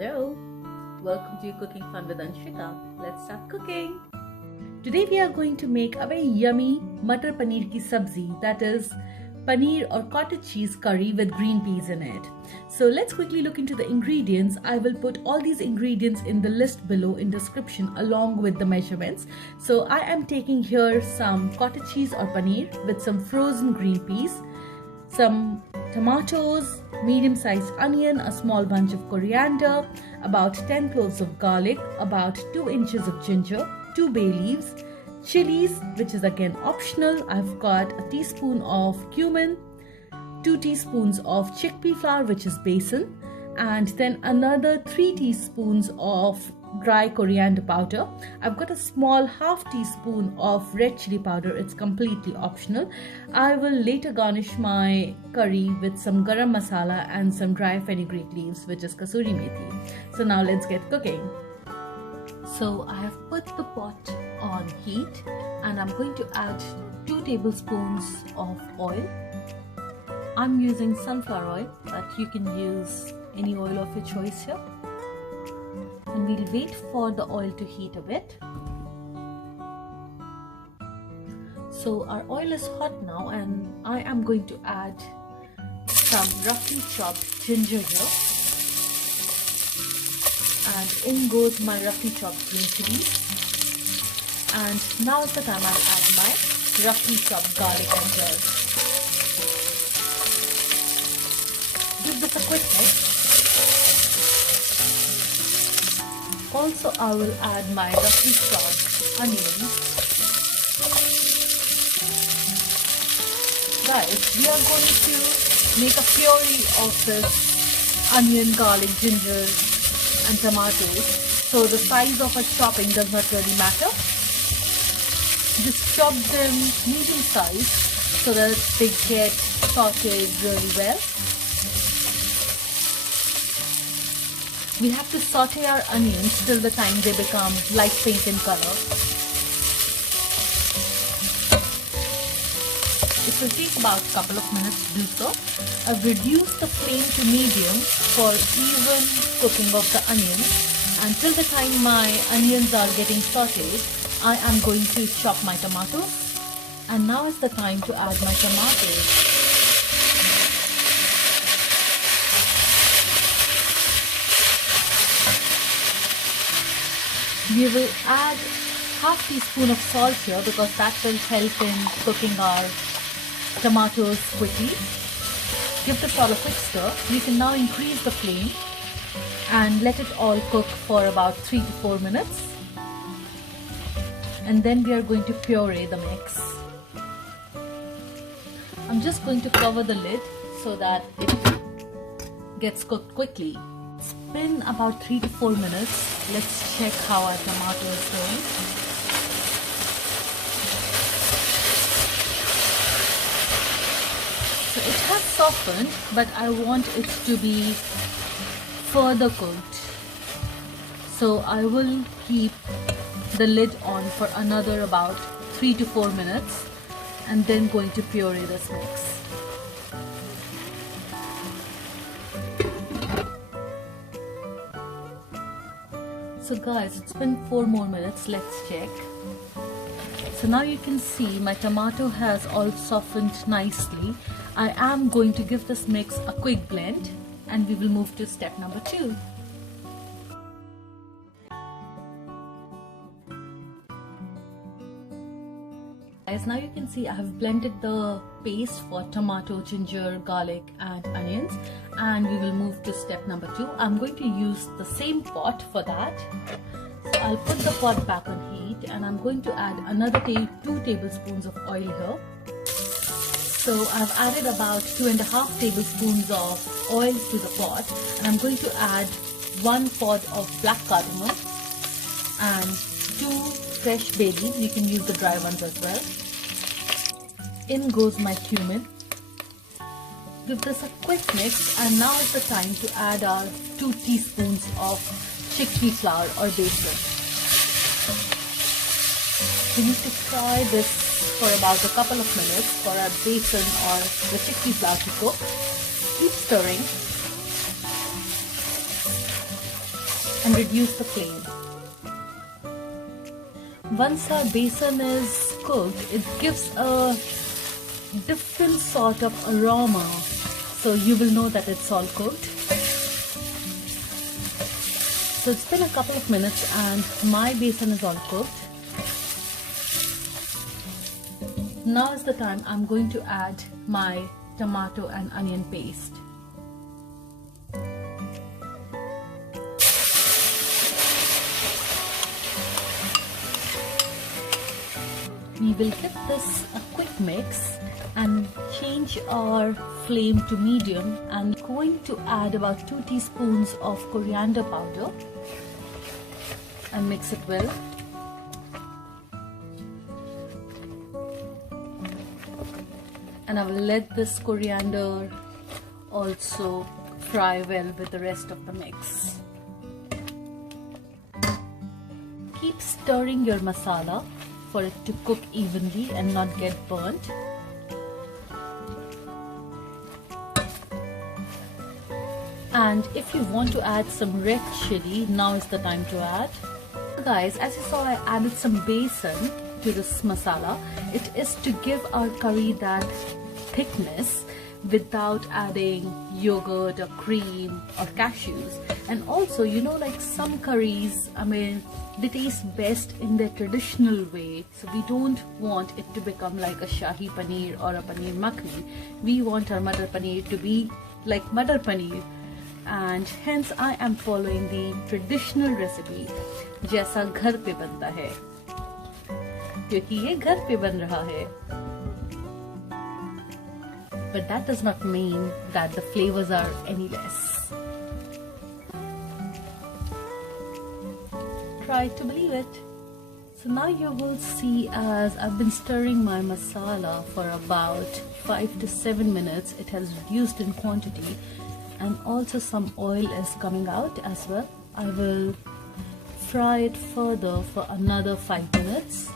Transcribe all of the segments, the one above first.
Hello, welcome to Cooking Fun with Anshika. Let's start cooking. Today we are going to make a very yummy Mutter Paneer ki sabzi, that is paneer or cottage cheese curry with green peas in it. So let's quickly look into the ingredients. I will put all these ingredients in the list below in description along with the measurements. So I am taking here some cottage cheese or paneer with some frozen green peas, some tomatoes, medium-sized onion, a small bunch of coriander, about 10 cloves of garlic, about 2 inches of ginger, 2 bay leaves, chilies, which is again optional. I've got a teaspoon of cumin, 2 teaspoons of chickpea flour, which is besan, and then another 3 teaspoons of dry coriander powder. I've got a small half teaspoon of red chili powder. It's completely optional. I will later garnish my curry with some garam masala and some dry fenugreek leaves, which is Kasoori Methi. So now let's get cooking. So I have put the pot on heat and I'm going to add 2 tablespoons of oil. I'm using sunflower oil, but you can use any oil of your choice here. And we'll wait for the oil to heat a bit. So our oil is hot now and I am going to add some roughly chopped ginger here. And in goes my roughly chopped green chilies. And now is the time I'll add my roughly chopped garlic and herb. Give this a quick mix. Also, I will add my roughly chopped onions. Guys, we are going to make a puree of this onion, garlic, ginger and tomatoes. So the size of a chopping does not really matter. Just chop them medium size so that they get sauteed really well. We have to saute our onions till the time they become light pink in color. It will take about a couple of minutes to do so. I've reduced the flame to medium for even cooking of the onions. And till the time my onions are getting sauteed, I am going to chop my tomatoes. And now is the time to add my tomatoes. We will add half teaspoon of salt here because that will help in cooking our tomatoes quickly. Give this all a quick stir. You can now increase the flame and let it all cook for about 3 to 4 minutes. And then we are going to puree the mix. I'm just going to cover the lid so that it gets cooked quickly. It's been about 3 to 4 minutes. Let's check how our tomato is doing. So it has softened, but I want it to be further cooked. So I will keep the lid on for another about 3 to 4 minutes and then going to puree this mix. So guys, it's been 4 more minutes. Let's check. So now you can see my tomato has all softened nicely. I am going to give this mix a quick blend and we will move to step number 2. Guys, now you can see I have blended the paste for tomato, ginger, garlic and onions, and we will move to step number 2. I'm going to use the same pot for that. So I'll put the pot back on heat and I'm going to add another 2 tablespoons of oil here. So I've added about 2.5 tablespoons of oil to the pot and I'm going to add 1 pod of black cardamom and 2 fresh bay leaves. You can use the dry ones as well. In goes my cumin. Give this a quick mix and now is the time to add our 2 teaspoons of chickpea flour or besan. We need to fry this for about a couple of minutes for our besan or the chickpea flour to cook. Keep stirring. and reduce the flame. Once our besan is cooked, it gives a different sort of aroma, so you will know that it's all cooked. So it's been a couple of minutes and my besan is all cooked. Now is the time I'm going to add my tomato and onion paste. We will give this a quick mix and change our flame to medium, and going to add about 2 teaspoons of coriander powder and mix it well. And I will let this coriander also fry well with the rest of the mix. Keep stirring your masala for it to cook evenly and not get burnt. And if you want to add some red chili, now is the time to add. Guys, as you saw, I added some besan to this masala. It is to give our curry that thickness without adding yogurt or cream or cashews. And also, you know, like some curries, I mean, they taste best in their traditional way, so we don't want it to become like a Shahi Paneer or a Paneer Makhani. We want our Mutter Paneer to be like Mutter Paneer, and hence I am following the traditional recipe जैसा घर पे बनता है, क्योंकि ये घर पे बन रहा है. But that does not mean that the flavors are any less. Try to believe it. So now you will see, as I've been stirring my masala for about 5 to 7 minutes, it has reduced in quantity, and also some oil is coming out as well. I will fry it further for another 5 minutes.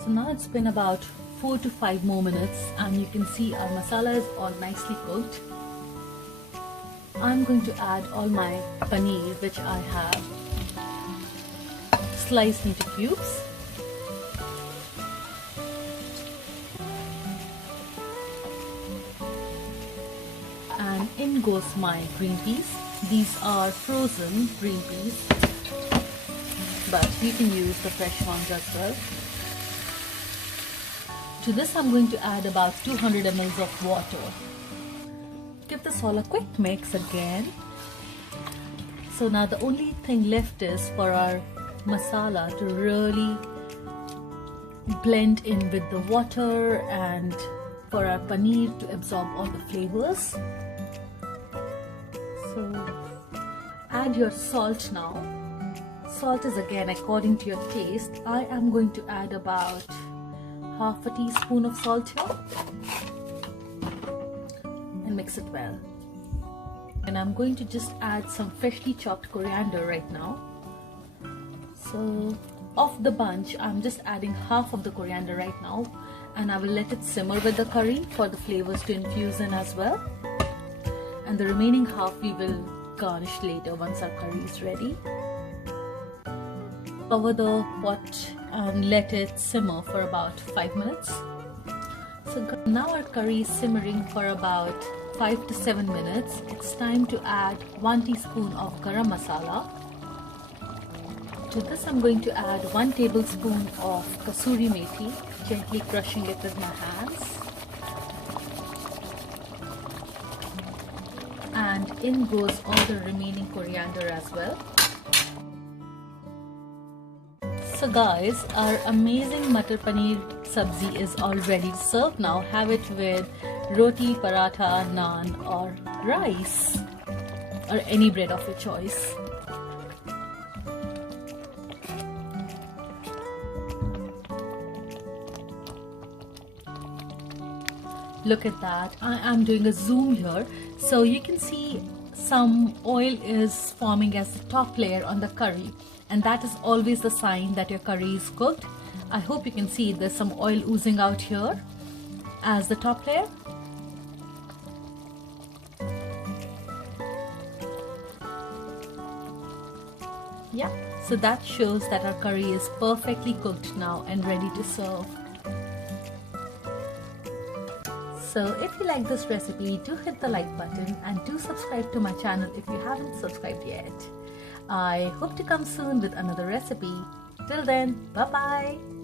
So now it's been about 4 to 5 more minutes, and you can see our masala is all nicely cooked. I'm going to add all my paneer, which I have sliced into cubes. And in goes my green peas. These are frozen green peas, but you can use the fresh ones as well. To this I'm going to add about 200 ml of water. Give this all a quick mix again. So now the only thing left is for our masala to really blend in with the water and for our paneer to absorb all the flavors. So add your salt now. Salt is again according to your taste. I am going to add about half a teaspoon of salt here and mix it well. And I'm going to just add some freshly chopped coriander right now. So of the bunch, I'm just adding half of the coriander right now, and I will let it simmer with the curry for the flavors to infuse in as well. And the remaining half we will garnish later once our curry is ready. Cover the pot and let it simmer for about 5 minutes. So now our curry is simmering for about 5 to 7 minutes. It's time to add 1 teaspoon of garam masala. To this I'm going to add 1 tablespoon of Kasoori Methi, gently crushing it with my hands. And in goes all the remaining coriander as well. So guys, our amazing Mutter Paneer sabzi is all ready to serve now. Have it with roti, paratha, naan or rice or any bread of your choice. Look at that. I am doing a zoom here, so you can see some oil is forming as the top layer on the curry, and that is always the sign that your curry is cooked. I hope you can see there's some oil oozing out here as the top layer. Yeah, so that shows that our curry is perfectly cooked now and ready to serve. So if you like this recipe, do hit the like button and do subscribe to my channel if you haven't subscribed yet. I hope to come soon with another recipe. Till then, bye bye.